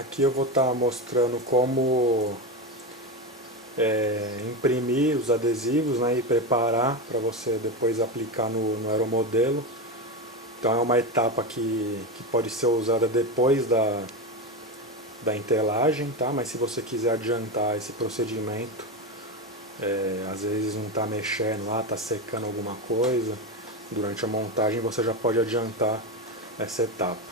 Aqui eu vou estar mostrando como imprimir os adesivos, né, e preparar para você depois aplicar no aeromodelo. Então é uma etapa que pode ser usada depois da entelagem, tá? Mas se você quiser adiantar esse procedimento, às vezes não está mexendo lá, está secando alguma coisa, durante a montagem você já pode adiantar essa etapa.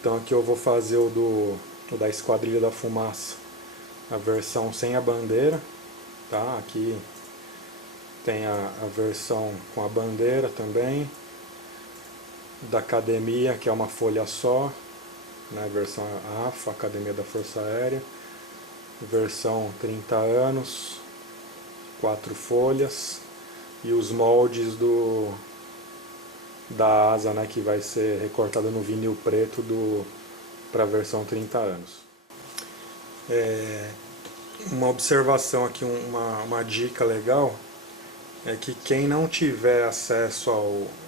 Então aqui eu vou fazer o da Esquadrilha da Fumaça, a versão sem a bandeira, tá? Aqui tem a versão com a bandeira também, da Academia, que é uma folha só, né? Versão AFA, Academia da Força Aérea, versão 30 anos, 4 folhas, e os moldes da asa, né, que vai ser recortada no vinil preto para a versão 30 anos. Uma observação aqui, uma dica legal, é que quem não tiver acesso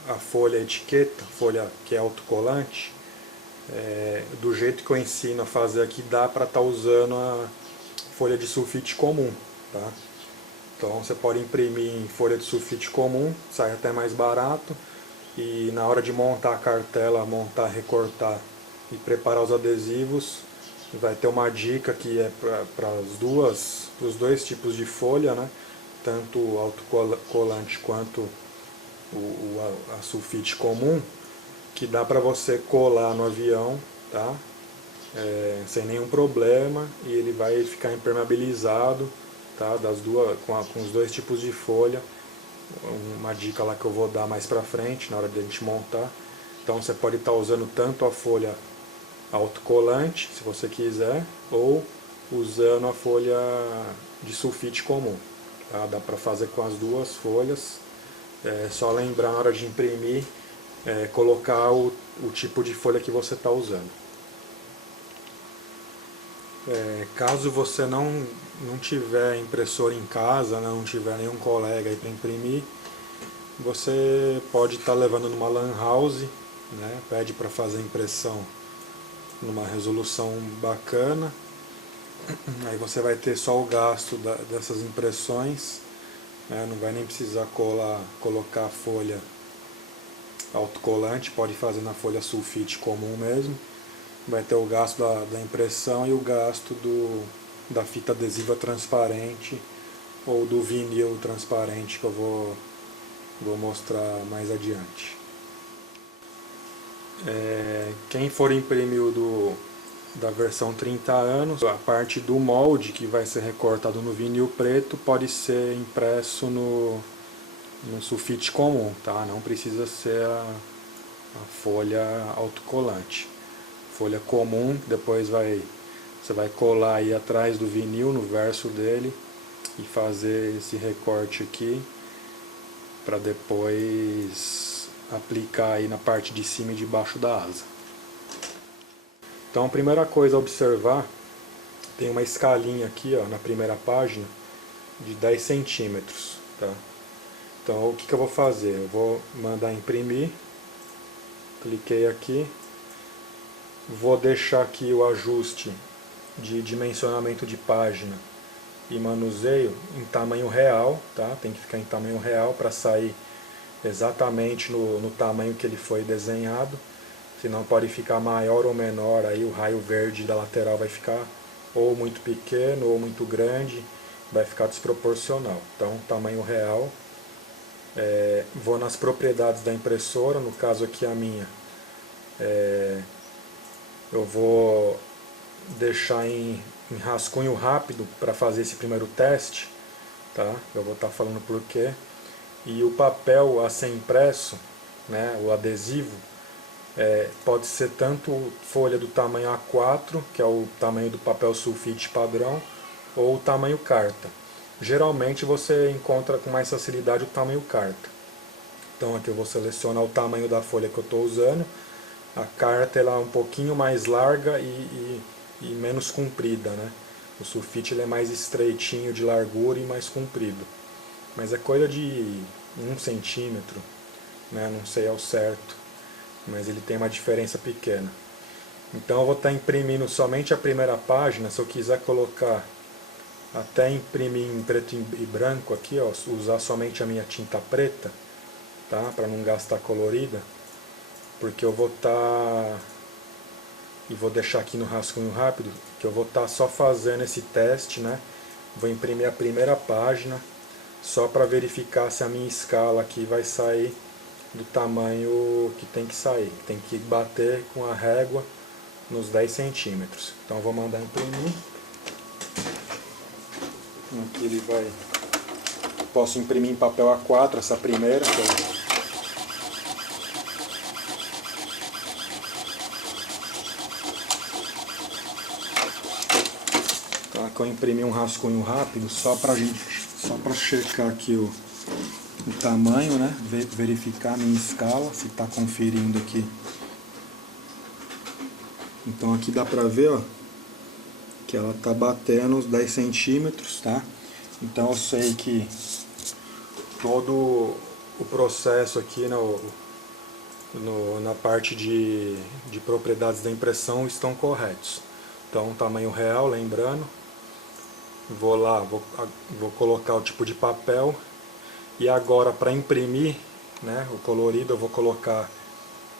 à folha etiqueta, folha que é autocolante, do jeito que eu ensino a fazer aqui, dá para estar usando a folha de sulfite comum, tá? Então você pode imprimir em folha de sulfite comum, sai até mais barato, e na hora de montar a cartela, montar, recortar e preparar os adesivos, vai ter uma dica que é para os dois tipos de folha, né? Tanto o autocolante quanto a sulfite comum, que dá para você colar no avião, tá? Sem nenhum problema, e ele vai ficar impermeabilizado, tá? Com os dois tipos de folha. Uma dica lá que eu vou dar mais pra frente na hora de a gente montar. Então você pode estar usando tanto a folha autocolante, se você quiser, ou usando a folha de sulfite comum, tá? Dá para fazer com as duas folhas. Só lembrar na hora de imprimir, colocar o tipo de folha que você está usando. Caso você não tiver impressora em casa, né, não tiver nenhum colega aí para imprimir, você pode estar levando numa lan house, né, pede para fazer impressão numa resolução bacana, aí você vai ter só o gasto dessas impressões, né, não vai nem precisar colocar a folha autocolante, pode fazer na folha sulfite comum mesmo. Vai ter o gasto da impressão e o gasto da fita adesiva transparente ou do vinil transparente, que eu vou mostrar mais adiante. Quem for imprimir da versão 30 anos, a parte do molde que vai ser recortado no vinil preto pode ser impresso no sulfite comum, tá? Não precisa ser a folha autocolante. Folha comum, depois você vai colar aí atrás do vinil, no verso dele, e fazer esse recorte aqui, para depois aplicar aí na parte de cima e de baixo da asa. Então a primeira coisa a observar, tem uma escalinha aqui, ó, na primeira página, de 10 centímetros, tá? Então o que eu vou fazer? Eu vou mandar imprimir, cliquei aqui, vou deixar aqui o ajuste de dimensionamento de página e manuseio em tamanho real, tá? Tem que ficar em tamanho real para sair exatamente no tamanho que ele foi desenhado, senão pode ficar maior ou menor, aí o raio verde da lateral vai ficar ou muito pequeno ou muito grande, vai ficar desproporcional. Então tamanho real. Vou nas propriedades da impressora, no caso aqui a minha, eu vou deixar em rascunho rápido para fazer esse primeiro teste, tá? Eu vou estar falando por quê. E o papel a ser impresso, né, o adesivo, pode ser tanto folha do tamanho A4, que é o tamanho do papel sulfite padrão, ou o tamanho carta. Geralmente você encontra com mais facilidade o tamanho carta. Então aqui eu vou selecionar o tamanho da folha que eu estou usando. A carta ela é um pouquinho mais larga e menos comprida, né? O sulfite ele é mais estreitinho de largura e mais comprido. Mas é coisa de 1 centímetro, né? Não sei ao certo, mas ele tem uma diferença pequena. Então eu vou estar imprimindo somente a primeira página. Se eu quiser colocar, até imprimir em preto e branco aqui, ó, usar somente a minha tinta preta, tá? Para não gastar colorida, porque eu vou estar, e vou deixar aqui no rascunho rápido, que eu vou estar só fazendo esse teste, né? Vou imprimir a primeira página, só para verificar se a minha escala aqui vai sair do tamanho que tem que sair. Tem que bater com a régua nos 10 centímetros. Então eu vou mandar imprimir. Aqui ele vai... Posso imprimir em papel A4 essa primeira. Então aqui eu imprimi um rascunho rápido só para checar aqui o tamanho, né? Verificar a minha escala, se está conferindo aqui. Então aqui dá pra ver, ó, que ela tá batendo os 10 centímetros, tá? Então eu sei que todo o processo aqui na parte de propriedades da impressão estão corretos. Então tamanho real, lembrando. Vou lá, vou colocar o tipo de papel. E agora para imprimir, né, o colorido, eu vou colocar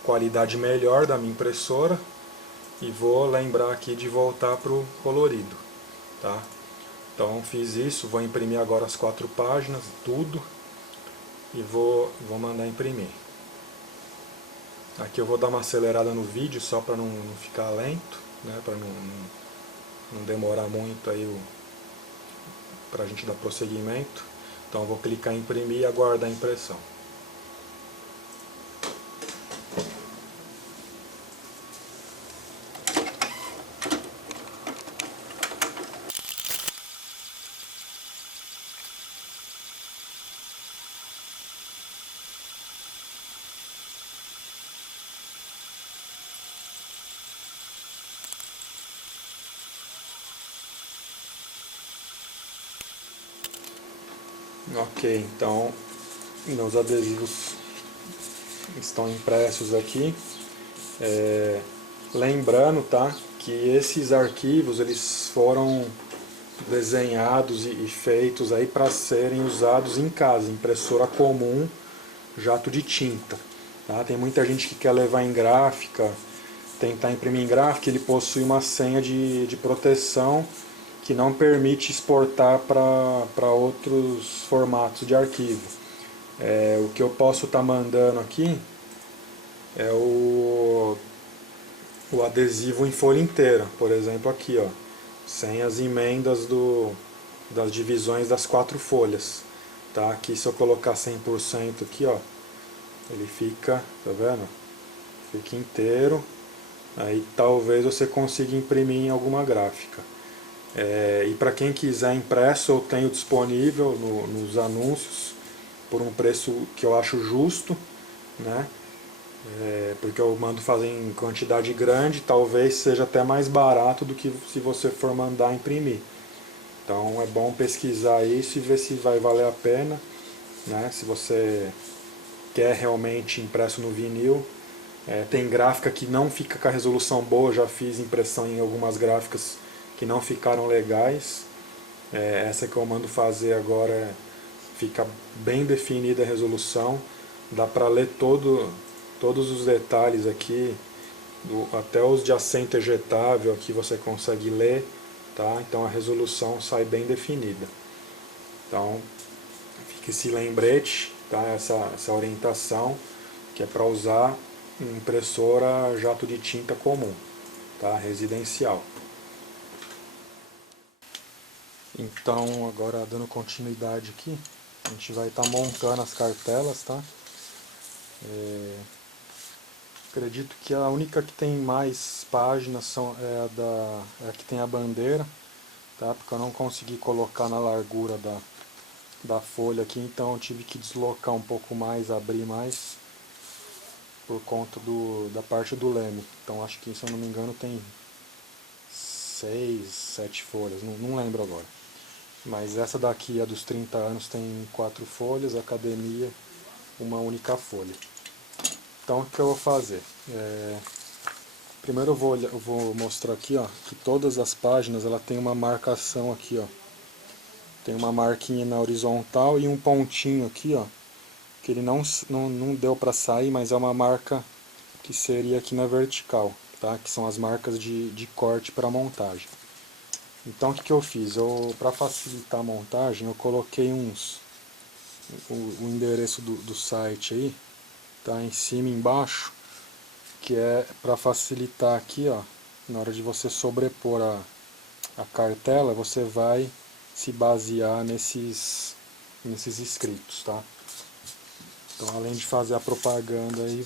qualidade melhor da minha impressora. E vou lembrar aqui de voltar para o colorido, tá? Então fiz isso, vou imprimir agora as 4 páginas, tudo, e vou mandar imprimir. Aqui eu vou dar uma acelerada no vídeo só para não ficar lento, né? Para não demorar muito aí para a gente dar prosseguimento. Então eu vou clicar em imprimir e aguardar a impressão. Ok, então meus adesivos estão impressos aqui. Lembrando, tá, que esses arquivos eles foram desenhados e feitos aí para serem usados em casa, impressora comum, jato de tinta. Tá? Tem muita gente que quer levar em gráfica, tentar imprimir em gráfica, ele possui uma senha de proteção que não permite exportar para outros formatos de arquivo. O que eu posso estar mandando aqui é o adesivo em folha inteira, por exemplo aqui, ó, sem as emendas das divisões das 4 folhas. Tá? Aqui se eu colocar 100% aqui, ó, ele fica, tá vendo? Fica inteiro. Aí talvez você consiga imprimir em alguma gráfica. E para quem quiser impresso, eu tenho disponível nos anúncios por um preço que eu acho justo, né? Porque eu mando fazer em quantidade grande, talvez seja até mais barato do que se você for mandar imprimir. Então é bom pesquisar isso e ver se vai valer a pena, né? Se você quer realmente impresso no vinil. Tem gráfica que não fica com a resolução boa, já fiz impressão em algumas gráficas que não ficaram legais. Essa que eu mando fazer agora fica bem definida a resolução, dá para ler todos os detalhes aqui, até os de assento ejetável aqui você consegue ler, tá? Então a resolução sai bem definida. Então fica esse lembrete, tá? Essa orientação que é para usar impressora jato de tinta comum, tá? Residencial. Então agora dando continuidade aqui, a gente vai estar montando as cartelas, tá? Acredito que a única que tem mais páginas é a que tem a bandeira, tá? Porque eu não consegui colocar na largura da folha aqui, então eu tive que deslocar um pouco mais, abrir mais, por conta da parte do leme. Então acho que, se eu não me engano, tem 6, 7 folhas, não lembro agora. Mas essa daqui, a dos 30 anos, tem 4 folhas, a academia, uma única folha. Então o que eu vou fazer? Primeiro eu vou mostrar aqui, ó, que todas as páginas ela tem uma marcação aqui, ó. Tem uma marquinha na horizontal e um pontinho aqui, ó, que ele não deu para sair, mas é uma marca que seria aqui na vertical, tá? Que são as marcas de corte para montagem. Então o que eu fiz? Para facilitar a montagem, eu coloquei o endereço do site aí, tá? Em cima e embaixo, que é para facilitar aqui, ó, na hora de você sobrepor a cartela, você vai se basear nesses escritos, tá? Então, além de fazer a propaganda, aí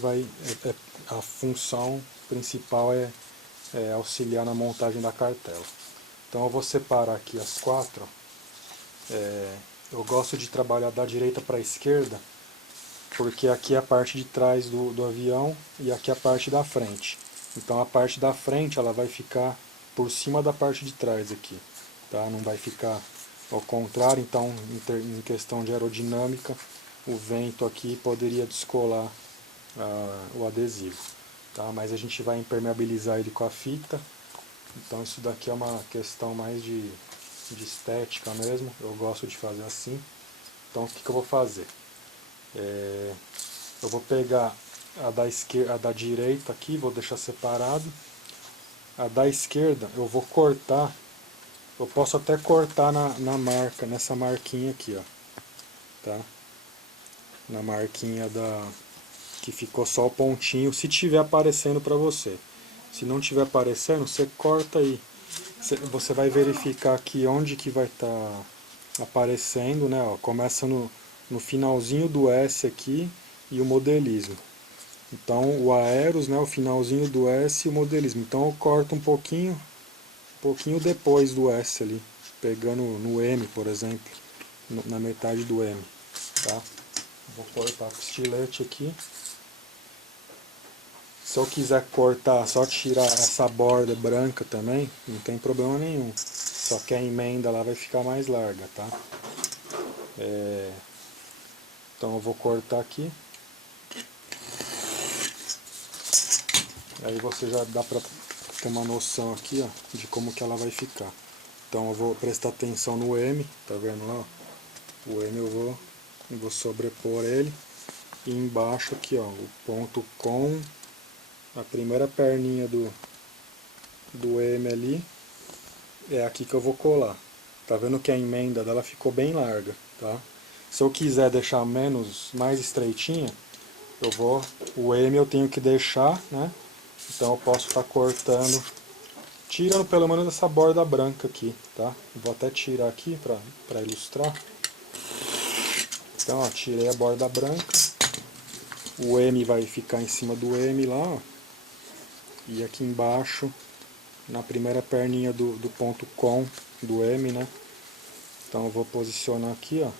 a função principal é auxiliar na montagem da cartela. Então, eu vou separar aqui as quatro. Eu gosto de trabalhar da direita para a esquerda, porque aqui é a parte de trás do avião e aqui é a parte da frente. Então, a parte da frente ela vai ficar por cima da parte de trás aqui, tá? Não vai ficar ao contrário. Então, em questão de aerodinâmica, o vento aqui poderia descolar o adesivo, tá? Mas a gente vai impermeabilizar ele com a fita. Então isso daqui é uma questão mais de estética mesmo. Eu gosto de fazer assim. Então o que eu vou fazer? Eu vou pegar a da direita aqui, vou deixar separado. A da esquerda eu vou cortar. Eu posso até cortar na marca, nessa marquinha aqui, ó, tá? Na marquinha que ficou só o pontinho, se tiver aparecendo para você. Se não tiver aparecendo, você corta aí. Você vai verificar aqui onde que vai estar aparecendo, né? Ó, começa no finalzinho do S aqui e o modelismo. Então o aeros, né? O finalzinho do S e o modelismo. Então eu corto um pouquinho depois do S ali, pegando no M, por exemplo, na metade do M, tá? Vou cortar com o estilete aqui. Se eu quiser cortar, só tirar essa borda branca também, não tem problema nenhum. Só que a emenda lá vai ficar mais larga, tá? Então eu vou cortar aqui. Aí você já dá pra ter uma noção aqui, ó, de como que ela vai ficar. Então eu vou prestar atenção no M, tá vendo lá? Ó? O M eu vou sobrepor ele. E embaixo aqui, ó, o ponto com a primeira perninha do M ali, é aqui que eu vou colar. Tá vendo que a emenda dela ficou bem larga, tá? Se eu quiser deixar mais estreitinha, o M eu tenho que deixar, né? Então eu posso estar cortando, tirando pelo menos essa borda branca aqui, tá? Vou até tirar aqui para ilustrar. Então, ó, tirei a borda branca. O M vai ficar em cima do M lá, ó. E aqui embaixo, na primeira perninha do ponto com do M, né? Então eu vou posicionar aqui, ó.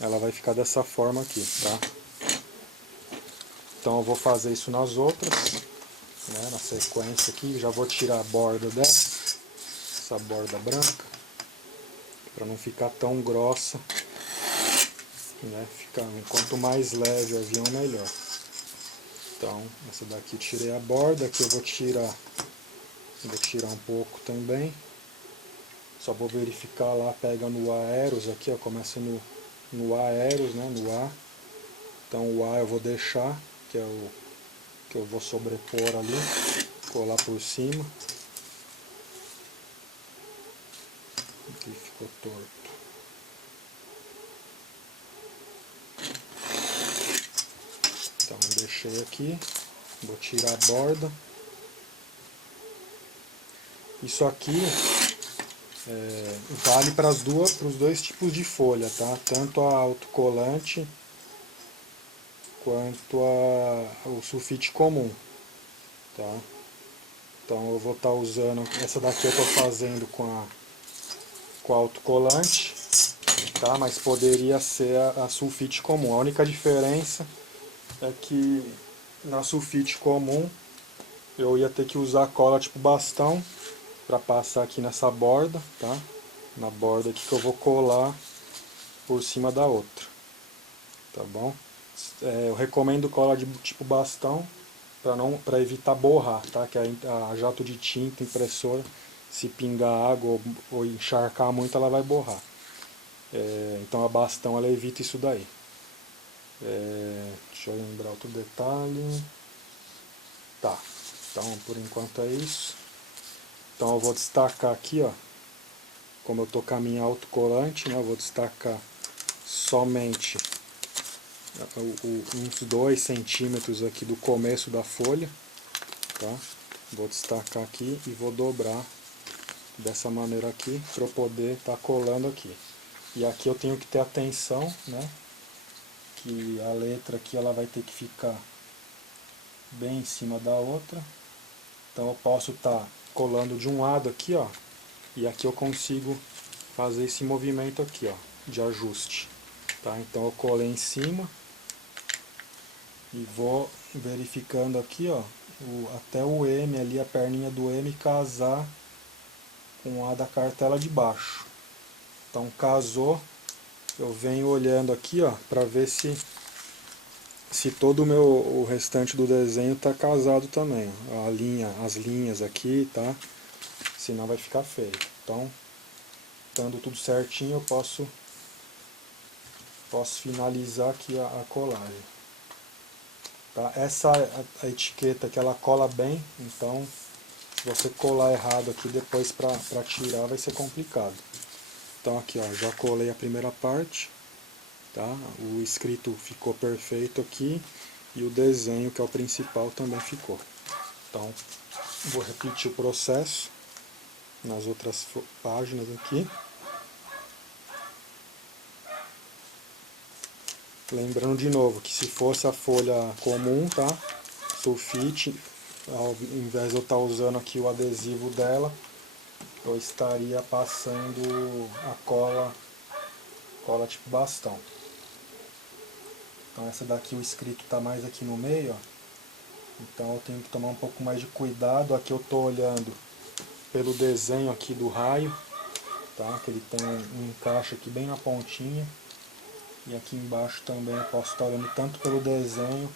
Ela vai ficar dessa forma aqui, tá? Então eu vou fazer isso nas outras, né? Na sequência aqui, já vou tirar a borda essa borda branca, para não ficar tão grossa, né? Quanto mais leve o avião, melhor. Então, essa daqui eu tirei a borda, aqui eu vou tirar um pouco também. Só vou verificar lá, pega no aeros aqui, ó, começa no aeros, né, no A. Então o A eu vou deixar, que é o que eu vou sobrepor ali, colar por cima. Aqui ficou torto. Então deixei aqui, vou tirar a borda. Isso aqui vale para os dois tipos de folha, tá? Tanto a autocolante quanto o sulfite comum, tá? Então eu vou estar usando, essa daqui eu estou fazendo com a autocolante, tá? Mas poderia ser a sulfite comum. A única diferença é que na sulfite comum eu ia ter que usar cola tipo bastão para passar aqui nessa borda, tá? Na borda aqui que eu vou colar por cima da outra, tá bom? Eu recomendo cola de tipo bastão, para evitar borrar, tá? Que a jato de tinta, impressora, se pingar água ou encharcar muito, ela vai borrar. Então a bastão ela evita isso daí. Deixa eu lembrar outro detalhe. Tá, então por enquanto é isso. Então eu vou destacar aqui, ó, como eu tô com a minha autocolante, né, eu vou destacar somente uns 2 centímetros aqui do começo da folha, tá? Vou destacar aqui e vou dobrar dessa maneira aqui para eu poder estar colando aqui. E aqui eu tenho que ter atenção, né, que a letra aqui ela vai ter que ficar bem em cima da outra. Então eu posso estar colando de um lado aqui, ó, e aqui eu consigo fazer esse movimento aqui, ó, de ajuste, tá? Então eu colei em cima e vou verificando aqui, ó, até o M ali, a perninha do M casar com a da cartela de baixo. Então casou, eu venho olhando aqui, ó, para ver se todo o restante do desenho tá casado também. As linhas aqui, tá? Senão vai ficar feio. Então, estando tudo certinho, eu posso finalizar aqui a colagem. Tá? Essa a etiqueta que ela cola bem, então se você colar errado aqui depois para tirar vai ser complicado. Então aqui, ó, já colei a primeira parte, tá? O escrito ficou perfeito aqui e o desenho, que é o principal, também ficou. Então vou repetir o processo nas outras páginas aqui. Lembrando de novo que se fosse a folha comum, tá? Sulfite, ao invés de eu estar usando aqui o adesivo dela, eu estaria passando a cola tipo bastão. Então essa daqui o escrito está mais aqui no meio, ó. Então eu tenho que tomar um pouco mais de cuidado. Aqui eu estou olhando pelo desenho aqui do raio, tá? Que ele tem um encaixe aqui bem na pontinha. E aqui embaixo também eu posso estar olhando tanto pelo desenho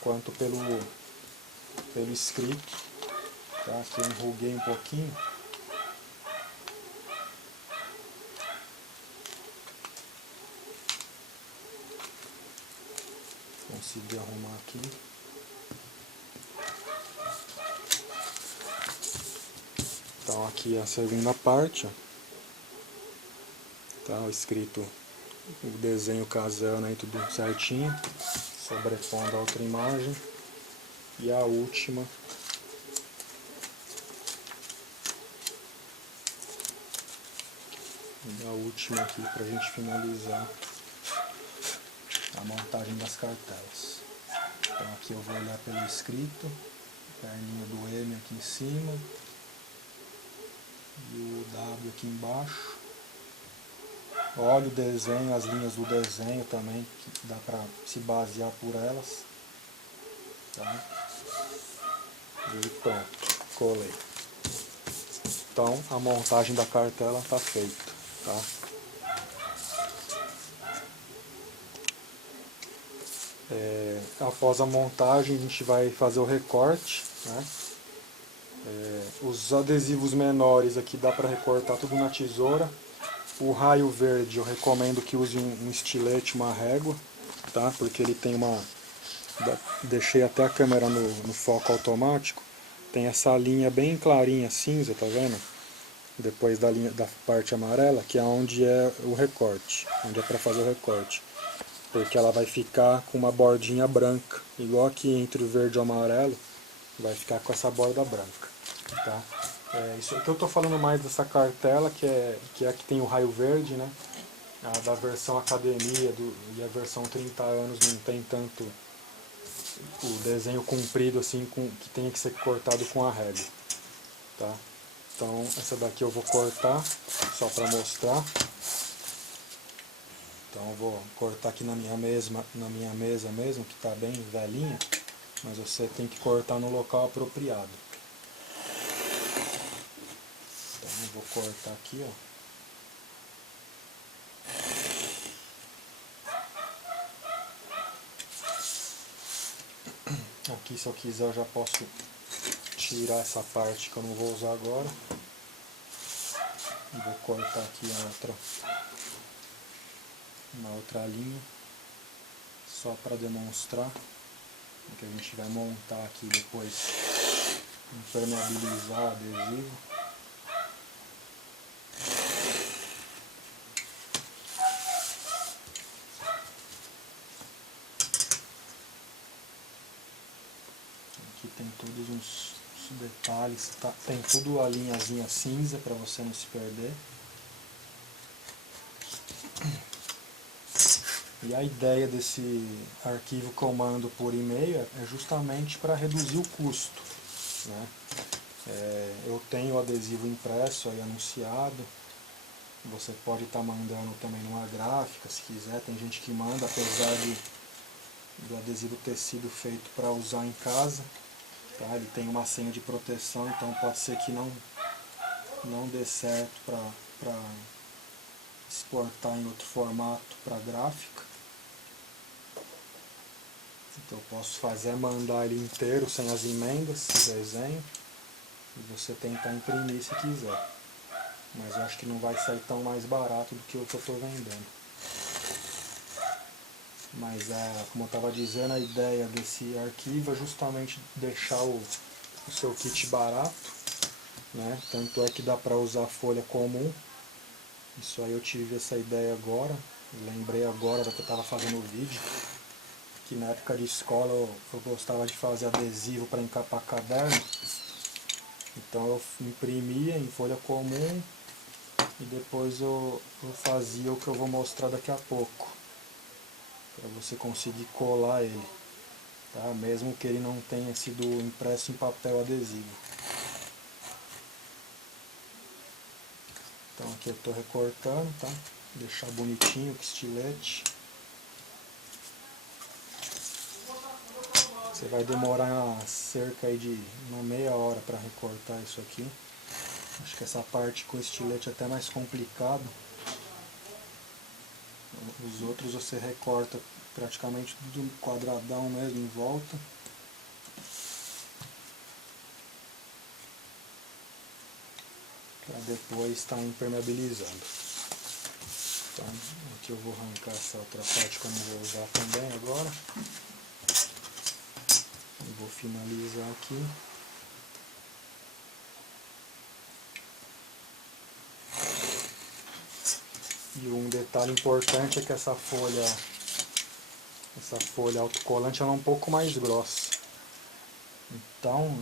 quanto pelo escrito. Tá? Aqui eu enruguei um pouquinho. Consegui arrumar aqui. Então aqui é a segunda parte, ó. Tá? O escrito, o desenho casando aí tudo certinho, sobrepondo a outra imagem. E a última aqui pra gente finalizar a montagem das cartelas. Então aqui eu vou olhar pelo escrito, perninha do M aqui em cima e o W aqui embaixo. Olha o desenho, as linhas do desenho também, que dá para se basear por elas. Tá? E pronto, colei. Então a montagem da cartela está feita. Tá? Após a montagem a gente vai fazer o recorte, né? Os adesivos menores aqui dá para recortar tudo na tesoura. O raio verde eu recomendo que use um estilete, uma régua, tá? Porque ele tem deixei até a câmera no foco automático, tem essa linha bem clarinha cinza, tá vendo? Depois da parte amarela, que é onde é o recorte, onde é para fazer o recorte. Porque ela vai ficar com uma bordinha branca, igual aqui entre o verde e o amarelo, vai ficar com essa borda branca, tá? Isso aqui eu tô falando mais dessa cartela, que é a que tem o raio verde, né? A da versão academia e a versão 30 anos não tem tanto o desenho comprido assim, que tenha que ser cortado com a régua, tá? Então essa daqui eu vou cortar só para mostrar. Então eu vou cortar aqui na minha mesa mesmo, que está bem velhinha, mas você tem que cortar no local apropriado. Então eu vou cortar aqui, ó. aqui, se eu quiser, eu já posso tirar essa parte que eu não vou usar agora. E vou cortar aqui na outra linha, só para demonstrar que a gente vai montar aqui depois, impermeabilizar o adesivo. Aqui tem todos uns detalhes, tá? Tem tudo a linhazinha cinza para você não se perder. E a ideia desse arquivo comando por e-mail é justamente para reduzir o custo, né? Eu tenho o adesivo impresso aí anunciado, você pode estar mandando também numa gráfica se quiser, tem gente que manda, apesar do adesivo ter sido feito para usar em casa, tá? Ele tem uma senha de proteção, então pode ser que não dê certo para exportar em outro formato para gráfica. Então eu posso fazer é mandar ele inteiro, sem as emendas, desenho, e você tentar imprimir se quiser. Mas eu acho que não vai sair tão mais barato do que o que eu estou vendendo. Mas como eu estava dizendo, a ideia desse arquivo é justamente deixar o seu kit barato, né? Tanto é que dá para usar folha comum. Isso aí eu tive essa ideia agora, lembrei agora da que eu estava fazendo o vídeo, que na época de escola eu gostava de fazer adesivo para encapar caderno. Então eu imprimia em folha comum e depois eu fazia o que eu vou mostrar daqui a pouco, para você conseguir colar ele, tá? Mesmo que ele não tenha sido impresso em papel adesivo. Então aqui eu estou recortando, tá? Deixar bonitinho com estilete. Você vai demorar cerca aí de uma meia hora para recortar isso aqui. Acho que essa parte com estilete é até mais complicado. Os outros você recorta praticamente tudo quadradão mesmo em volta. Para depois estar impermeabilizando. Então aqui eu vou arrancar essa outra parte que eu não vou usar também agora. Eu vou finalizar aqui. E um detalhe importante é que essa folha autocolante ela é um pouco mais grossa. Então,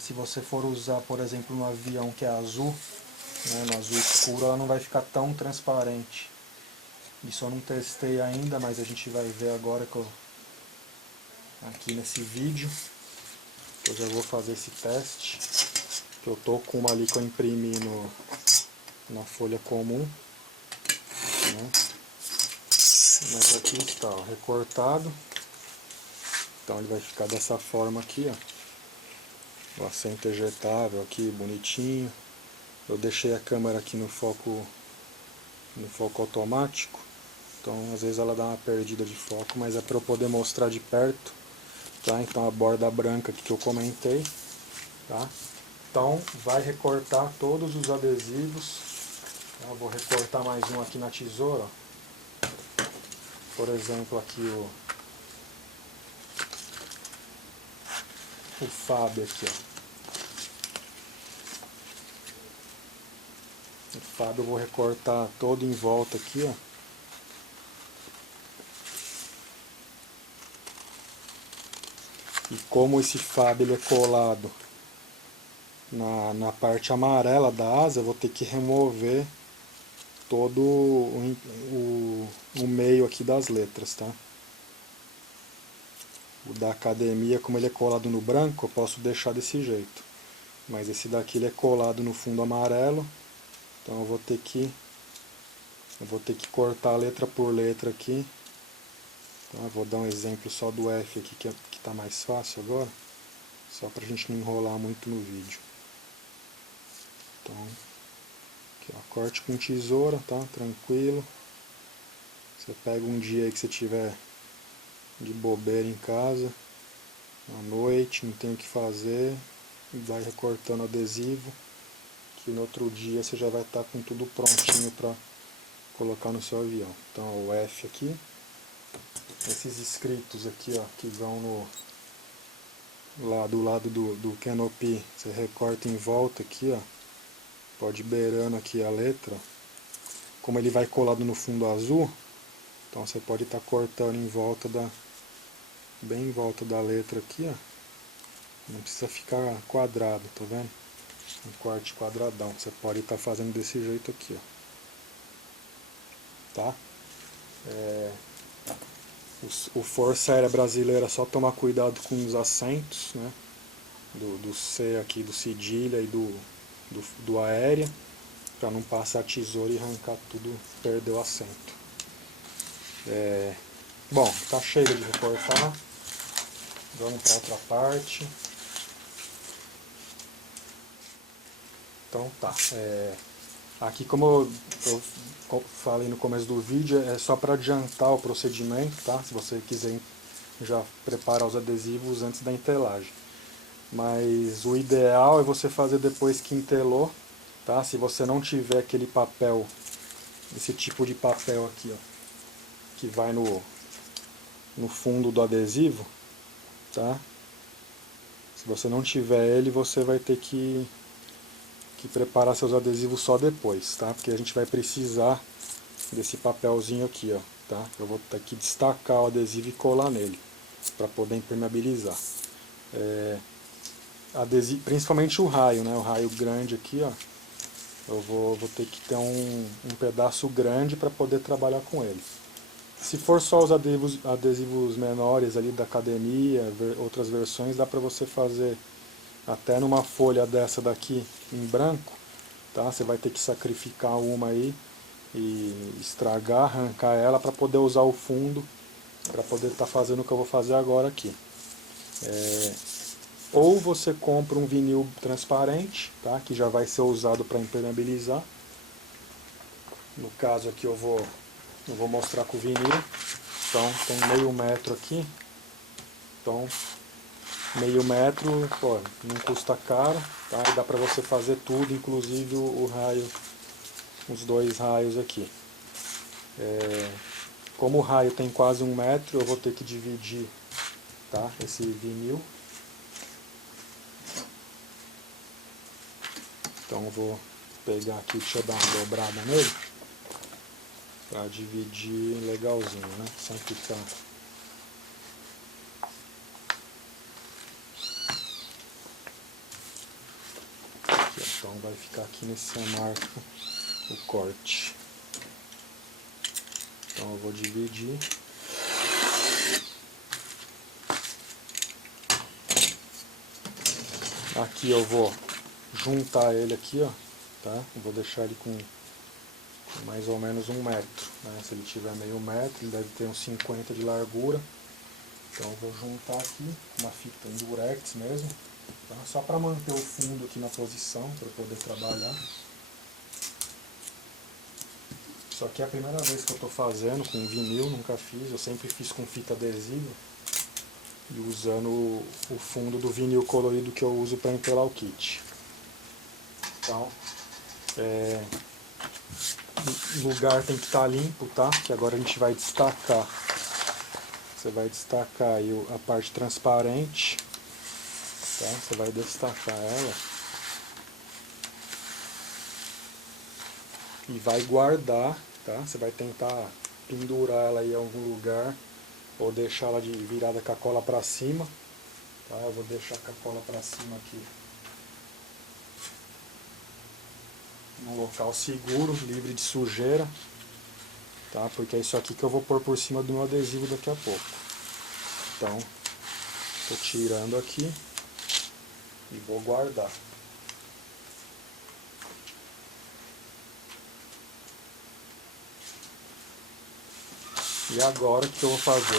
se você for usar, por exemplo, no avião que é azul, né, no azul escuro, ela não vai ficar tão transparente. Isso eu não testei ainda, mas a gente vai ver agora aqui nesse vídeo. Eu já vou fazer esse teste. Eu tô com uma ali que eu imprimi na folha comum, né? Mas aqui está, ó, recortado. Então ele vai ficar dessa forma aqui, ó. O assento ejetável aqui, bonitinho. Eu deixei a câmera aqui no foco automático. Então às vezes ela dá uma perdida de foco, mas é para eu poder mostrar de perto, tá? Então a borda branca aqui que eu comentei, tá? Então vai recortar todos os adesivos. Tá? Vou recortar mais um aqui na tesoura, ó. Por exemplo, aqui o Fábio aqui, ó. O Fábio eu vou recortar todo em volta aqui, ó. E como esse Fábio ele é colado na parte amarela da asa, eu vou ter que remover todo o meio aqui das letras, tá? O da academia, como ele é colado no branco, eu posso deixar desse jeito. Mas esse daqui ele é colado no fundo amarelo, então eu vou ter que cortar a letra por letra aqui. Tá? Vou dar um exemplo só do F aqui, que está mais fácil agora, só para a gente não enrolar muito no vídeo. Então, aqui, ó, corte com tesoura, tá? Tranquilo. Você pega um dia aí que você tiver de bobeira em casa, à noite, não tem o que fazer, vai recortando adesivo, que no outro dia você já vai estar com tudo prontinho para colocar no seu avião. Então o F aqui, esses escritos aqui, ó, que vão do lado do canopy, você recorta em volta aqui, ó, pode ir beirando aqui a letra. Como ele vai colado no fundo azul, então você pode estar cortando em volta bem em volta da letra aqui, ó. Não precisa ficar quadrado, tá vendo? Um corte quadradão. Você pode estar fazendo desse jeito aqui, ó. Tá? O Força Aérea Brasileira, é só tomar cuidado com os acentos, né? Do C aqui, do cedilha e do aérea, para não passar a tesoura e arrancar tudo, perder o acento. Bom, tá cheio de recortar. Vamos para outra parte. Então tá. Aqui, como eu falei no começo do vídeo, é só para adiantar o procedimento, tá? Se você quiser já preparar os adesivos antes da entelagem. Mas o ideal é você fazer depois que entelou, tá? Se você não tiver aquele papel, esse tipo de papel aqui, ó, que vai no fundo do adesivo, tá? Se você não tiver ele, você vai ter que preparar seus adesivos só depois, tá? Porque a gente vai precisar desse papelzinho aqui, ó, tá? Eu vou ter que destacar o adesivo e colar nele, para poder impermeabilizar. Principalmente o raio, né? O raio grande aqui, ó. Eu vou ter que ter um pedaço grande para poder trabalhar com ele. Se for só os adesivos menores ali da academia, outras versões, dá para você fazer até numa folha dessa daqui em branco, tá? Você vai ter que sacrificar uma aí e estragar, arrancar ela para poder usar o fundo, para poder estar fazendo o que eu vou fazer agora aqui. Ou você compra um vinil transparente, tá? Que já vai ser usado para impermeabilizar. No caso aqui eu vou mostrar com o vinil. Então tem meio metro aqui. Então meio metro, pô, não custa caro, tá? E dá para você fazer tudo, inclusive o raio, os dois raios aqui. Como o raio tem quase 1 metro, eu vou ter que dividir, tá? Esse vinil. Então eu vou pegar aqui, deixa eu dar uma dobrada nele, para dividir legalzinho, né? Sem ficar... Então vai ficar aqui nessa marca o corte. Então eu vou dividir. Aqui eu vou juntar ele aqui, ó, tá? Eu vou deixar ele com mais ou menos 1 metro, né? Se ele tiver meio metro, ele deve ter uns 50 de largura. Então eu vou juntar aqui uma fita em durex mesmo, tá? Só para manter o fundo aqui na posição, para poder trabalhar. Isso aqui é a primeira vez que eu estou fazendo com vinil, nunca fiz, eu sempre fiz com fita adesiva e usando o fundo do vinil colorido que eu uso para entelar o kit. Então, o lugar tem que estar limpo, tá? Que agora a gente vai destacar. Você vai destacar aí a parte transparente, tá? Você vai destacar ela e vai guardar, tá? Você vai tentar pendurar ela aí em algum lugar ou deixar ela virada com a cola para cima, tá? Eu vou deixar com a cola para cima aqui, num local seguro, livre de sujeira, tá? Porque é isso aqui que eu vou pôr por cima do meu adesivo daqui a pouco. Então, estou tirando aqui e vou guardar. E agora o que eu vou fazer?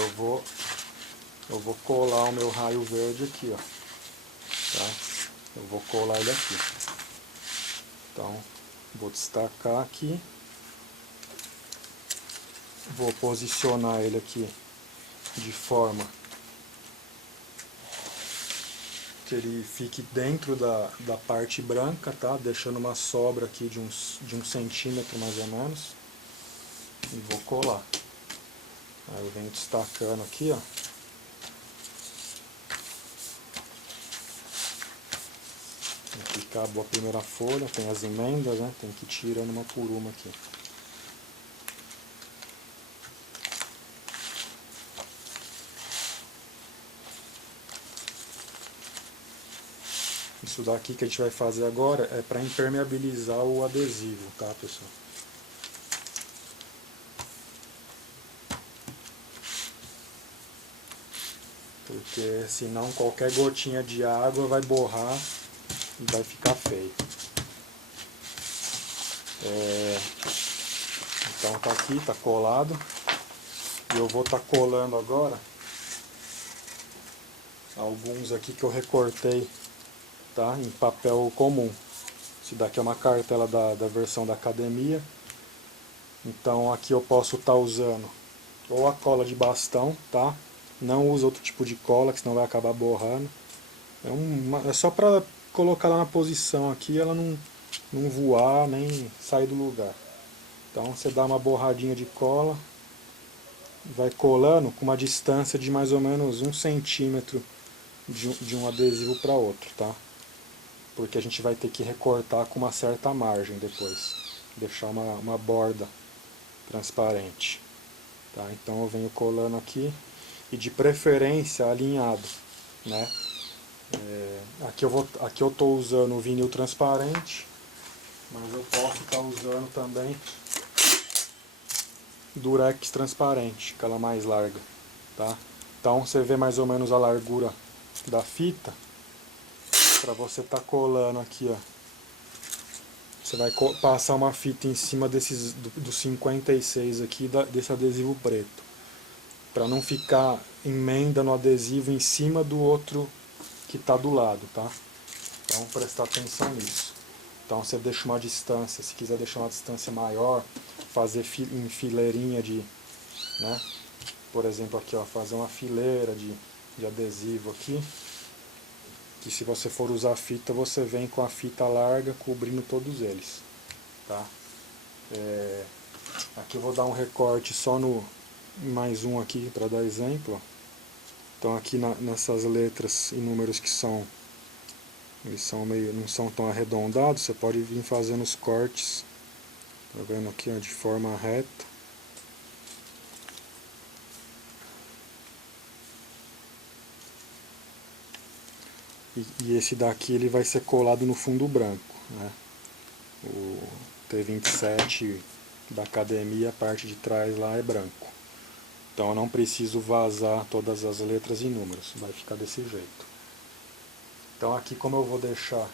Eu vou colar o meu raio verde aqui, ó, tá? Eu vou colar ele aqui. Então, vou destacar aqui. Vou posicionar ele aqui de forma que ele fique dentro da parte branca, tá? Deixando uma sobra aqui de um centímetro mais ou menos. E vou colar. Aí eu venho destacando aqui, ó. Aqui acabou a primeira folha, tem as emendas, né? Tem que ir tirando uma por uma aqui. Isso daqui que a gente vai fazer agora é para impermeabilizar o adesivo, tá, pessoal? Porque senão qualquer gotinha de água vai borrar e vai ficar feio. Então tá aqui, tá colado. E eu vou estar colando agora alguns aqui que eu recortei, tá, em papel comum. Esse daqui é uma cartela da versão da academia. Então aqui eu posso estar usando ou a cola de bastão, tá? Não usa outro tipo de cola, que senão vai acabar borrando. É só para colocar ela na posição aqui, ela não voar nem sair do lugar. Então você dá uma borradinha de cola, vai colando com uma distância de mais ou menos 1 centímetro de um adesivo para outro, tá? Porque a gente vai ter que recortar com uma certa margem depois, deixar uma borda transparente, tá? Então eu venho colando aqui e de preferência alinhado, né? Aqui eu estou usando o vinil transparente, mas eu posso estar usando também durex transparente, aquela mais larga, tá? Então você vê mais ou menos a largura da fita, para você estar colando aqui, ó. Você vai passar uma fita em cima do 56 aqui, desse adesivo preto, para não ficar emenda no adesivo em cima do outro que está do lado, tá? Então prestar atenção nisso. Então você deixa uma distância, se quiser deixar uma distância maior, fazer em fileirinha né? Por exemplo aqui, ó, fazer uma fileira de adesivo aqui, que se você for usar fita, você vem com a fita larga cobrindo todos eles, tá? Aqui eu vou dar um recorte só no mais um aqui para dar exemplo, ó. Então aqui nessas letras e números que eles são meio, não são tão arredondados, você pode vir fazendo os cortes, tá vendo aqui, ó, de forma reta. E esse daqui ele vai ser colado no fundo branco, né? O T27 da academia, a parte de trás lá é branco. Então eu não preciso vazar todas as letras e números, vai ficar desse jeito. Então aqui como eu vou deixar,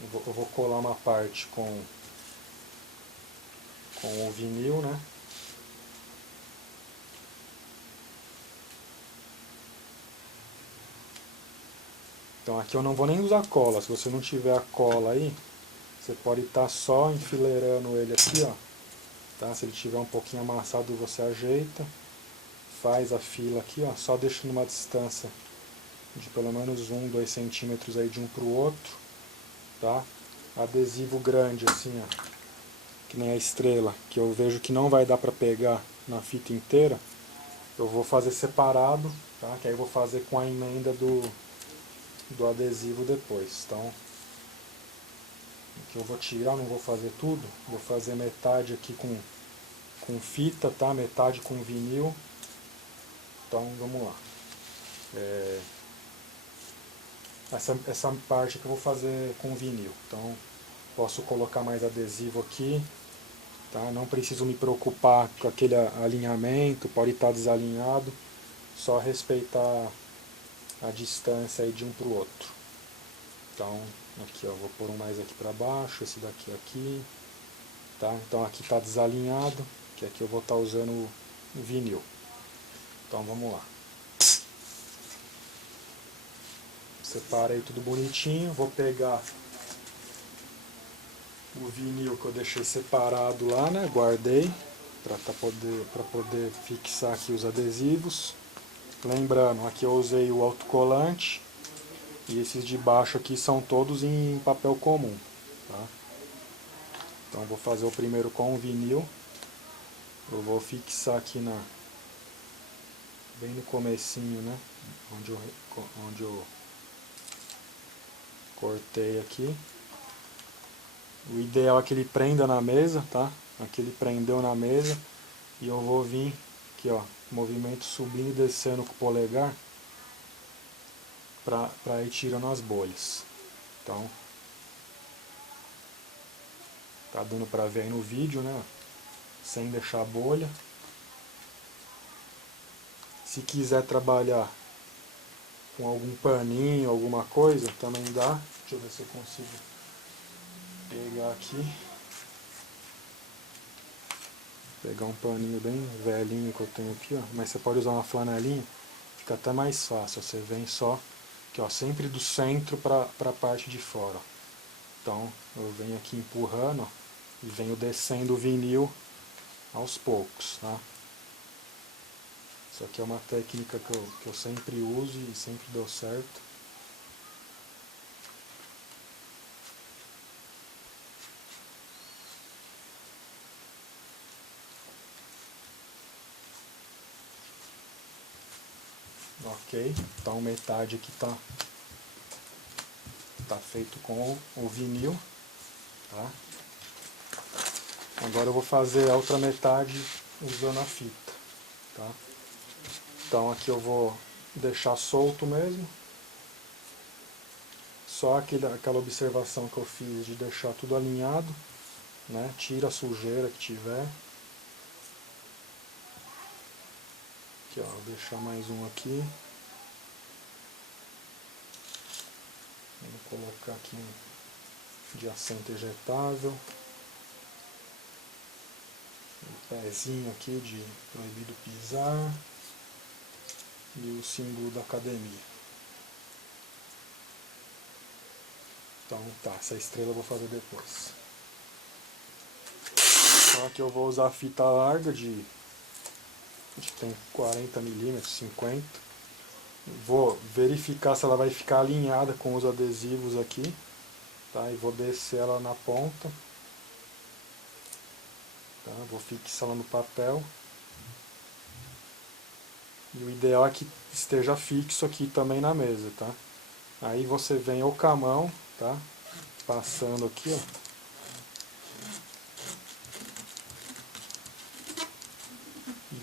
eu vou colar uma parte com o vinil, né? Então aqui eu não vou nem usar cola, se você não tiver a cola aí, você pode estar só enfileirando ele aqui, ó. Tá? Se ele tiver um pouquinho amassado você ajeita, faz a fila aqui, ó, só deixando uma distância de pelo menos 1, 2 centímetros aí de um para o outro, tá? Adesivo grande assim, ó, que nem a estrela, que eu vejo que não vai dar para pegar na fita inteira, eu vou fazer separado, tá? Que aí eu vou fazer com a emenda do adesivo depois. Então aqui eu vou tirar, não vou fazer tudo, vou fazer metade aqui com fita, tá? Metade com vinil. Então vamos lá. Essa parte que eu vou fazer com vinil. Então posso colocar mais adesivo aqui, tá? Não preciso me preocupar com aquele alinhamento, pode estar desalinhado, só respeitar a distância aí de um para o outro. Então aqui ó, vou pôr um mais aqui para baixo, esse daqui aqui, tá? Então aqui está desalinhado, que aqui eu vou estar usando o vinil. Então vamos lá. Separei tudo bonitinho, vou pegar o vinil que eu deixei separado lá, né? Guardei para poder fixar aqui os adesivos. Lembrando, aqui eu usei o autocolante, E esses de baixo aqui são todos em papel comum, tá? Então vou fazer o primeiro com o vinil. Eu vou fixar aqui bem no comecinho, né? Onde eu cortei aqui. O ideal é que ele prenda na mesa, tá? Aqui ele prendeu na mesa. E eu vou vir aqui, ó, movimento subindo e descendo com o polegar para ir tirando as bolhas. Então, tá dando para ver aí no vídeo, né? Sem deixar bolha. Se quiser trabalhar com algum paninho, alguma coisa, também dá. Deixa eu ver se eu consigo pegar aqui. Pegar um paninho bem velhinho que eu tenho aqui, ó. Mas você pode usar uma flanelinha, fica até mais fácil. Você vem só, aqui, ó, sempre do centro para a parte de fora. Então eu venho aqui empurrando, ó, e venho descendo o vinil aos poucos, tá? Isso aqui é uma técnica que eu sempre uso e sempre deu certo. Ok, então metade aqui tá feito com o vinil, tá? Agora eu vou fazer a outra metade usando a fita, tá? Então aqui eu vou deixar solto mesmo. Só aquela observação que eu fiz de deixar tudo alinhado, né? Tira a sujeira que tiver. Aqui, ó, vou deixar mais um aqui. Vou colocar aqui um de assento ejetável. Um pezinho aqui de proibido pisar. E o símbolo da academia. Então tá, essa estrela eu vou fazer depois. Então aqui eu vou usar a fita larga acho que tem 40 milímetros, 50. Vou verificar se ela vai ficar alinhada com os adesivos aqui, tá? E vou descer ela na ponta, tá? Vou fixar ela no papel. E o ideal é que esteja fixo aqui também na mesa, tá? Aí você vem ou com a mão, tá? Passando aqui, ó.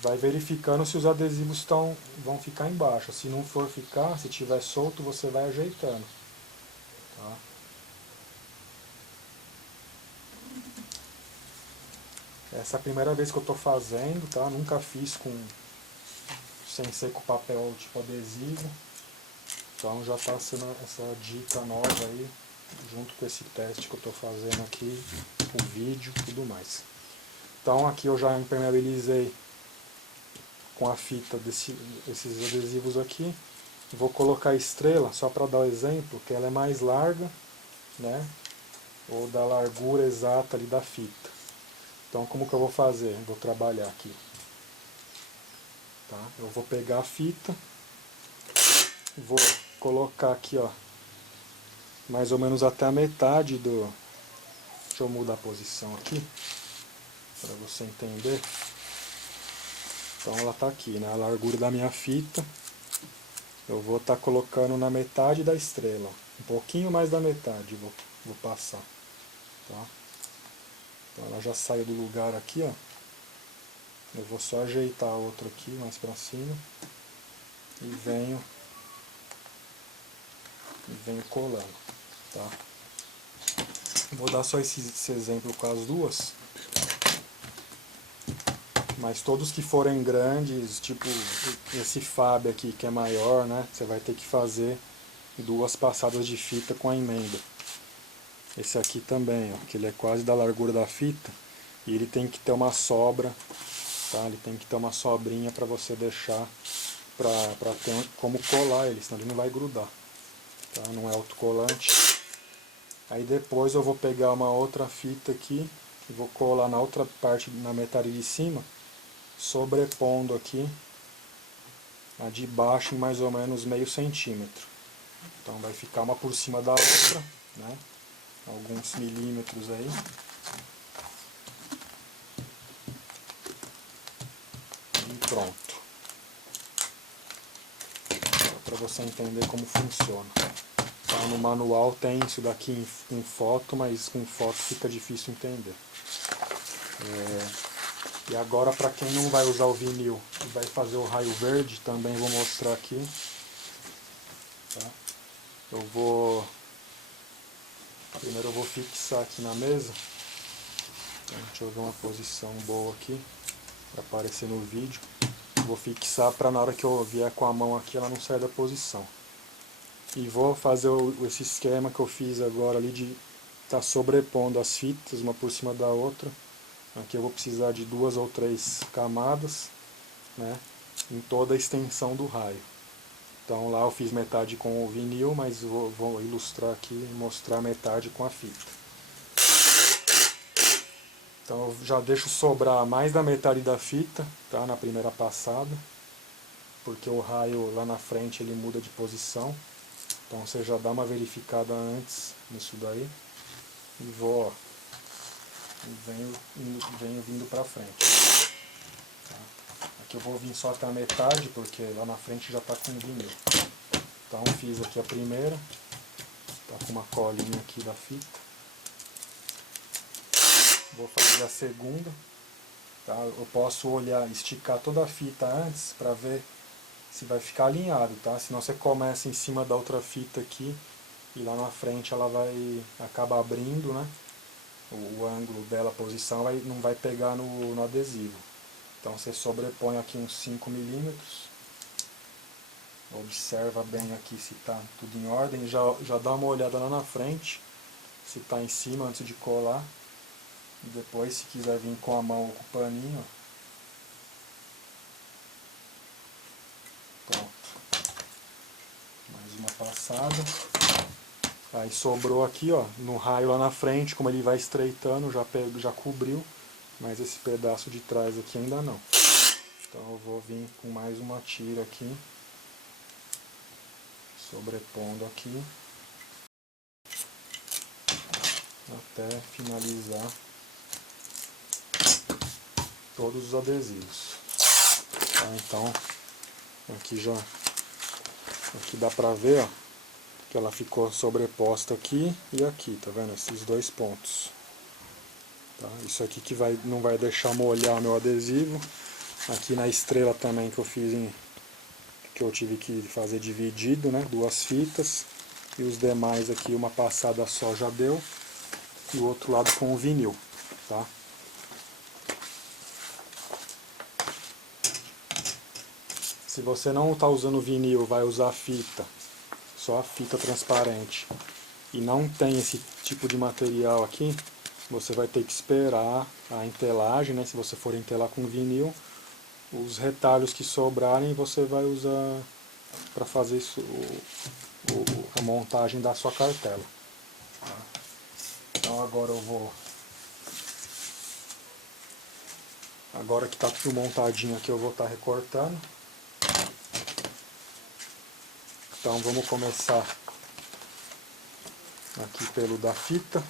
Vai verificando se os adesivos vão ficar embaixo. Se não for ficar, se tiver solto, você vai ajeitando. Tá? Essa é a primeira vez que eu estou fazendo, tá? Nunca fiz sem ser com papel tipo adesivo. Então já está sendo essa dica nova aí, junto com esse teste que eu estou fazendo aqui, o vídeo e tudo mais. Então aqui eu já impermeabilizei com a fita esses adesivos aqui. Vou colocar a estrela, só para dar o exemplo, que ela é mais larga, né? Ou da largura exata ali da fita. Então como que eu vou fazer? Vou trabalhar aqui. Tá? Eu vou pegar a fita, vou colocar aqui, ó, mais ou menos até a metade do... Deixa eu mudar a posição aqui, para você entender. Então ela está aqui, né? A largura da minha fita. Eu vou estar colocando na metade da estrela. Um pouquinho mais da metade vou passar. Tá? Então ela já saiu do lugar aqui, ó. Eu vou só ajeitar a outra aqui mais para cima. E venho colando. Tá? Vou dar só esse exemplo com as duas. Mas todos que forem grandes, tipo esse Fab aqui que é maior, né? Você vai ter que fazer 2 passadas de fita com a emenda. Esse aqui também, ó, que ele é quase da largura da fita. E ele tem que ter uma sobra, tá? Ele tem que ter uma sobrinha para você deixar para ter como colar ele, senão ele não vai grudar. Tá? Não é autocolante. Aí depois eu vou pegar uma outra fita aqui e vou colar na outra parte, na metade de cima, sobrepondo aqui a de baixo em mais ou menos meio centímetro. Então vai ficar uma por cima da outra, né? Alguns milímetros aí. E pronto. Só para você entender como funciona. Tá? No manual tem isso daqui em foto, mas com foto fica difícil entender. E agora, para quem não vai usar o vinil e vai fazer o raio verde, também vou mostrar aqui. Tá? Primeiro eu vou fixar aqui na mesa. Então, deixa eu ver uma posição boa aqui para aparecer no vídeo. Vou fixar para na hora que eu vier com a mão aqui ela não sair da posição. E vou fazer esse esquema que eu fiz agora ali de estar sobrepondo as fitas uma por cima da outra. Aqui eu vou precisar de 2 ou 3 camadas, né, em toda a extensão do raio. Então lá eu fiz metade com o vinil, mas vou ilustrar aqui e mostrar metade com a fita. Então eu já deixo sobrar mais da metade da fita, tá, na primeira passada, porque o raio lá na frente ele muda de posição. Então você já dá uma verificada antes nisso daí. E vou, ó, venho vindo pra frente. Tá? Aqui eu vou vir só até a metade, porque lá na frente já está com vinil. Então fiz aqui a primeira, tá com uma colinha aqui da fita. Vou fazer a segunda. Tá? Eu posso olhar, esticar toda a fita antes para ver se vai ficar alinhado, tá? Senão você começa em cima da outra fita aqui e lá na frente ela vai acabar abrindo, né? O ângulo dela, a posição, não vai pegar no adesivo. Então você sobrepõe aqui uns 5 milímetros. Observa bem aqui se está tudo em ordem. Já dá uma olhada lá na frente, se está em cima antes de colar. E depois, se quiser vir com a mão ou com o paninho, pronto. Mais uma passada. Aí sobrou aqui, ó, no raio lá na frente, como ele vai estreitando, já cobriu, mas esse pedaço de trás aqui ainda não. Então eu vou vir com mais uma tira aqui, sobrepondo aqui, até finalizar todos os adesivos. Tá, então aqui dá pra ver, ó, que ela ficou sobreposta aqui e aqui, tá vendo? Esses 2 pontos. Tá? Isso aqui que não vai deixar molhar o meu adesivo. Aqui na estrela também que eu fiz que eu tive que fazer dividido, né? 2 fitas. E os demais aqui uma passada só já deu. E o outro lado com o vinil, tá? Se você não está usando vinil, vai usar fita, só a fita transparente, e não tem esse tipo de material aqui, você vai ter que esperar a entelagem, né? Se você for entelar com vinil, os retalhos que sobrarem você vai usar para fazer isso, a montagem da sua cartela. Então agora que está tudo montadinho aqui, eu vou estar recortando. Então vamos começar aqui pelo da fita,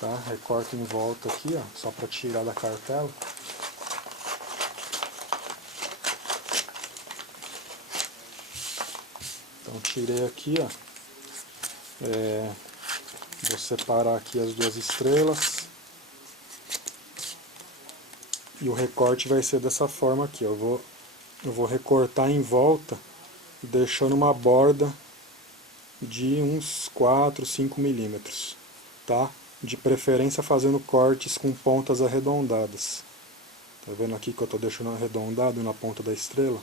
tá? Recorto em volta aqui, ó, só para tirar da cartela. Então tirei aqui, ó. Vou separar aqui as 2 estrelas. E o recorte vai ser dessa forma aqui, ó. Eu vou recortar em volta, deixando uma borda de uns 4, 5 milímetros, tá? De preferência fazendo cortes com pontas arredondadas. Tá vendo aqui que eu estou deixando arredondado na ponta da estrela?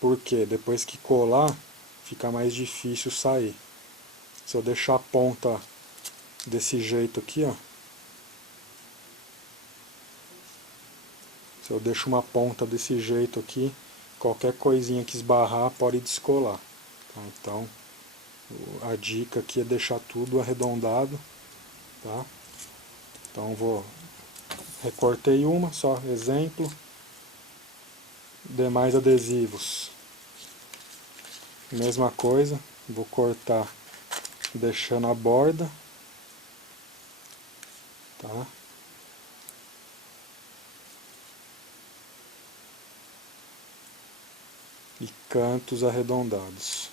Porque depois que colar, fica mais difícil sair. Se eu deixar a ponta desse jeito aqui, ó. Se eu deixo uma ponta desse jeito aqui, qualquer coisinha que esbarrar pode descolar. Tá? Então, a dica aqui é deixar tudo arredondado. Tá? Então recortei uma, só exemplo. Demais adesivos. Mesma coisa, Vou cortar deixando a borda, tá? E cantos arredondados.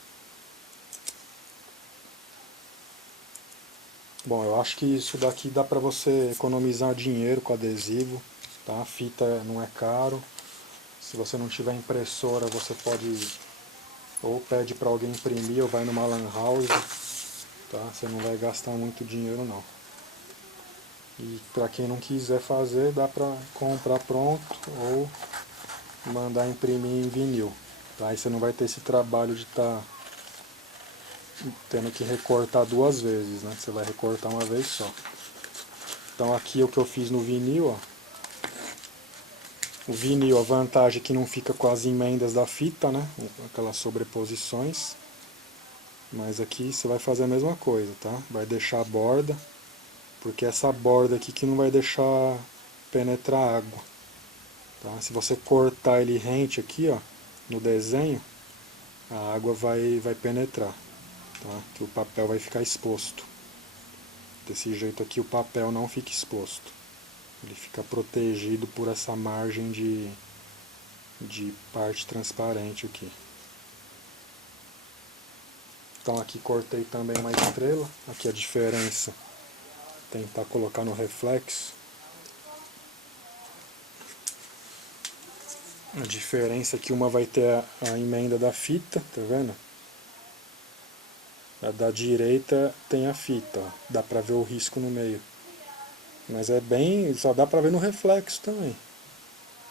Bom, eu acho que isso daqui dá pra você economizar dinheiro com adesivo, tá? A fita não é caro. Se você não tiver impressora, você pode ou pede para alguém imprimir ou vai numa lan house, tá? Você não vai gastar muito dinheiro não. E para quem não quiser fazer, dá para comprar pronto ou mandar imprimir em vinil, tá? Aí você não vai ter esse trabalho de estar tendo que recortar duas vezes, né? Você vai recortar uma vez só. Então aqui é o que eu fiz no vinil, ó. O vinil, a vantagem é que não fica com as emendas da fita, né? Aquelas sobreposições. Mas aqui você vai fazer a mesma coisa, tá? Vai deixar a borda, porque essa borda aqui que não vai deixar penetrar água, tá? Se você cortar ele rente aqui, ó, no desenho, a água vai penetrar, tá? Que o papel vai ficar exposto. Desse jeito aqui o papel não fica exposto. Ele fica protegido por essa margem de parte transparente aqui. Então aqui cortei também uma estrela. Aqui a diferença, tentar colocar no reflexo. A diferença é que uma vai ter a emenda da fita, tá vendo? A da direita tem a fita, ó. Dá pra ver o risco no meio. Mas é bem, só dá pra ver no reflexo também.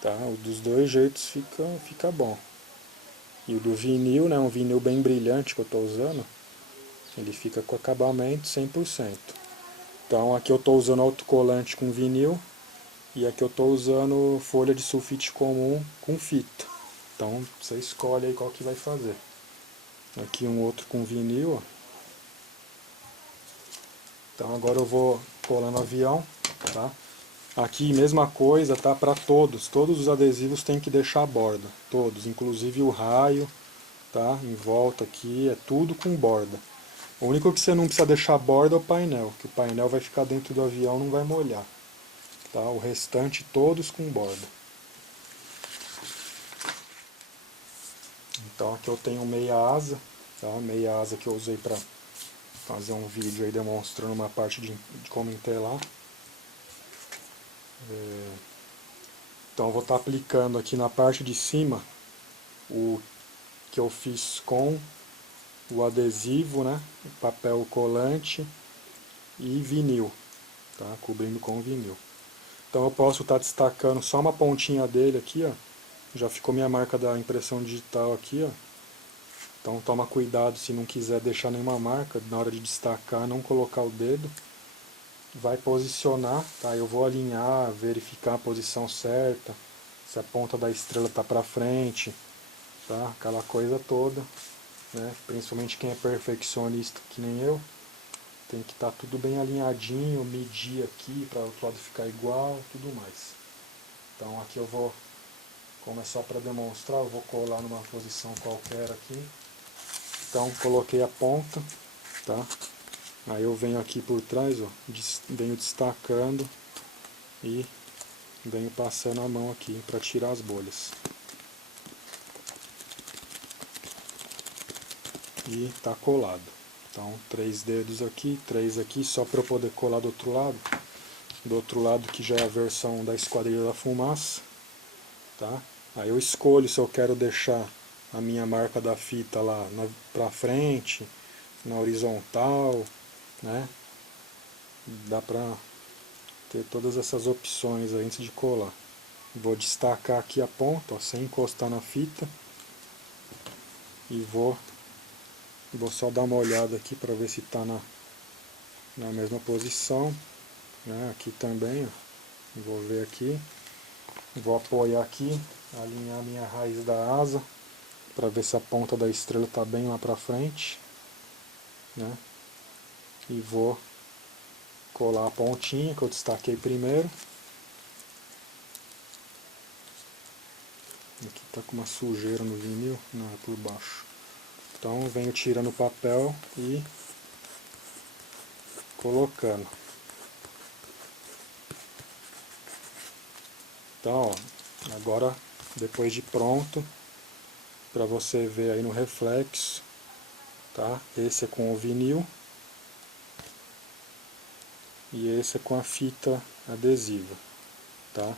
Tá? O dos dois jeitos fica bom. E o do vinil, né, um vinil bem brilhante que eu estou usando, ele fica com acabamento 100%. Então aqui eu estou usando autocolante com vinil e aqui eu estou usando folha de sulfite comum com fita. Então você escolhe aí qual que vai fazer. Aqui um outro com vinil, ó. Então agora eu vou colar no avião, tá? Aqui mesma coisa, tá? Para todos os adesivos tem que deixar a borda, todos, inclusive o raio, tá? Em volta aqui é tudo com borda. O único que você não precisa deixar a borda é o painel, que o painel vai ficar dentro do avião, não vai molhar, tá? O restante todos com borda. Então aqui eu tenho meia asa, tá? Meia asa que eu usei para fazer um vídeo aí demonstrando uma parte de como entelar. Então eu vou estar aplicando aqui na parte de cima o que eu fiz com o adesivo, né? Papel colante e vinil, tá? Cobrindo com vinil. Então eu posso estar destacando só uma pontinha dele aqui, ó. Já ficou minha marca da impressão digital aqui, ó. Então toma cuidado se não quiser deixar nenhuma marca, na hora de destacar não colocar o dedo. Vai posicionar, tá? Eu vou alinhar, verificar a posição certa, se a ponta da estrela está para frente, tá? Aquela coisa toda, né? Principalmente quem é perfeccionista que nem eu, tem que estar tudo bem alinhadinho, medir aqui para o outro lado ficar igual, tudo mais. Então aqui eu vou, como é só para demonstrar, eu vou colar numa posição qualquer aqui. Então coloquei a ponta, tá? Aí eu venho aqui por trás, ó, venho destacando e venho passando a mão aqui para tirar as bolhas. E tá colado. Então 3 dedos aqui, 3 aqui, só para eu poder colar do outro lado. Do outro lado que já é a versão da Esquadrilha da Fumaça, tá? Aí eu escolho se eu quero deixar a minha marca da fita lá pra frente, na horizontal, né? Dá pra ter todas essas opções aí antes de colar. Vou destacar aqui a ponta, ó, sem encostar na fita. E vou só dar uma olhada aqui para ver se está na mesma posição, né? Aqui também, ó. Vou ver aqui. Vou apoiar aqui, alinhar a minha raiz da asa, para ver se a ponta da estrela está bem lá para frente, né? E vou colar a pontinha que eu destaquei primeiro. Aqui tá com uma sujeira no vinil, não, é por baixo. Então venho tirando o papel e colocando. Então, ó, agora depois de pronto, para você ver aí no reflexo, tá? Esse é com o vinil e esse é com a fita adesiva, tá?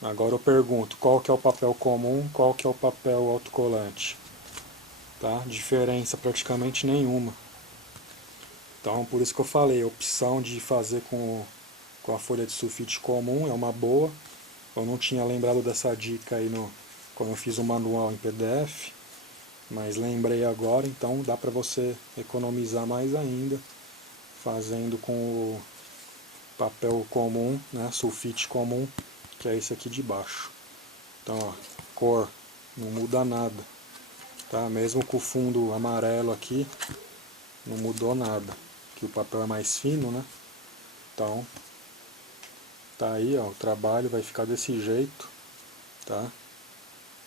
Agora eu pergunto, qual que é o papel comum, qual que é o papel autocolante? Tá? Diferença praticamente nenhuma. Então, por isso que eu falei, a opção de fazer com a folha de sulfite comum é uma boa. Eu não tinha lembrado dessa dica aí quando eu fiz o manual em PDF, mas lembrei agora, então dá para você economizar mais ainda, fazendo com o papel comum, né, sulfite comum, que é esse aqui de baixo. Então, ó, cor, não muda nada, tá? Mesmo com o fundo amarelo aqui, não mudou nada, que o papel é mais fino, né? Então, tá aí, ó, o trabalho vai ficar desse jeito, tá?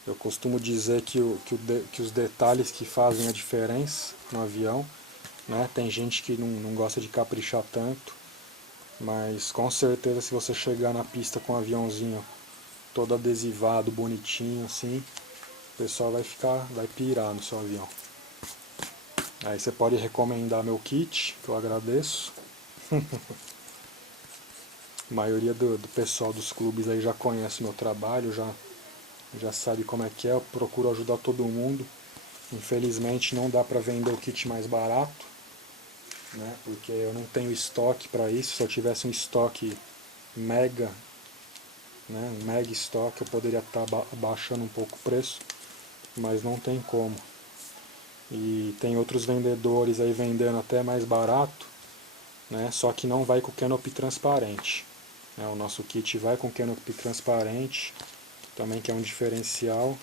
Eu costumo dizer que os detalhes que fazem a diferença no avião, né? Tem gente que não gosta de caprichar tanto, mas com certeza se você chegar na pista com um aviãozinho todo adesivado, bonitinho assim, o pessoal vai pirar no seu avião. Aí você pode recomendar meu kit, que eu agradeço. A maioria do pessoal dos clubes aí já conhece o meu trabalho, já sabe como é que é, eu procuro ajudar todo mundo. Infelizmente não dá para vender o kit mais barato, né, porque eu não tenho estoque para isso. Se eu tivesse um estoque mega, né, um mega estoque, eu poderia estar abaixando um pouco o preço, mas não tem como. E tem outros vendedores aí vendendo até mais barato, né, só que não vai com o canopy transparente. O nosso kit vai com canopy transparente, também que é um diferencial.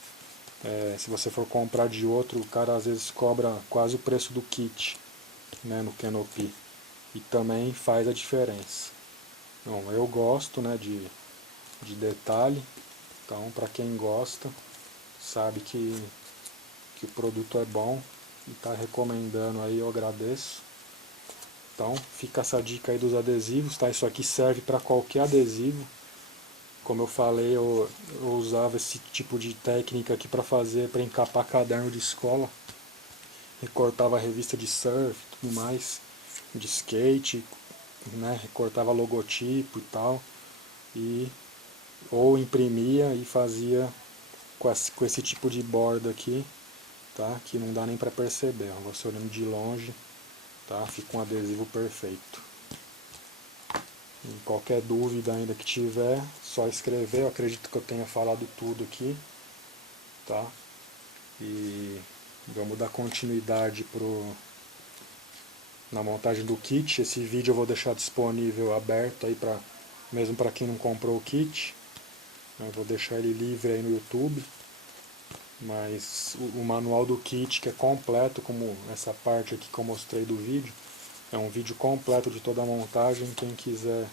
Se você for comprar de outro, o cara às vezes cobra quase o preço do kit, né, no canopy, e também faz a diferença. Bom, eu gosto, né, de detalhe, então para quem gosta, sabe que o produto é bom e está recomendando aí, eu agradeço. Então fica essa dica aí dos adesivos, tá? Isso aqui serve para qualquer adesivo. Como eu falei, eu usava esse tipo de técnica aqui para encapar caderno de escola. Recortava a revista de surf e tudo mais, de skate, né? Recortava logotipo e tal. E, ou imprimia e fazia com esse tipo de borda aqui, tá? Que não dá nem para perceber. Você olhando de longe, tá? Fica um adesivo perfeito. Qualquer dúvida ainda que tiver, só escrever. Eu acredito que eu tenha falado tudo aqui, tá? E vamos dar continuidade na montagem do kit. Esse vídeo eu vou deixar disponível aberto aí mesmo para quem não comprou o kit. Eu vou deixar ele livre aí no YouTube. Mas o manual do kit, que é completo, como essa parte aqui que eu mostrei do vídeo, é um vídeo completo de toda a montagem. Quem quiser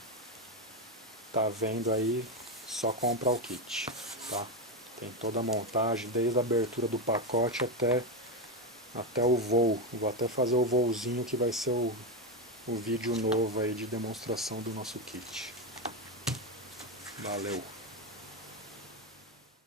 tá vendo aí, só comprar o kit, tá? Tem toda a montagem, desde a abertura do pacote até o voo. Vou até fazer o voozinho que vai ser o vídeo novo aí de demonstração do nosso kit. Valeu!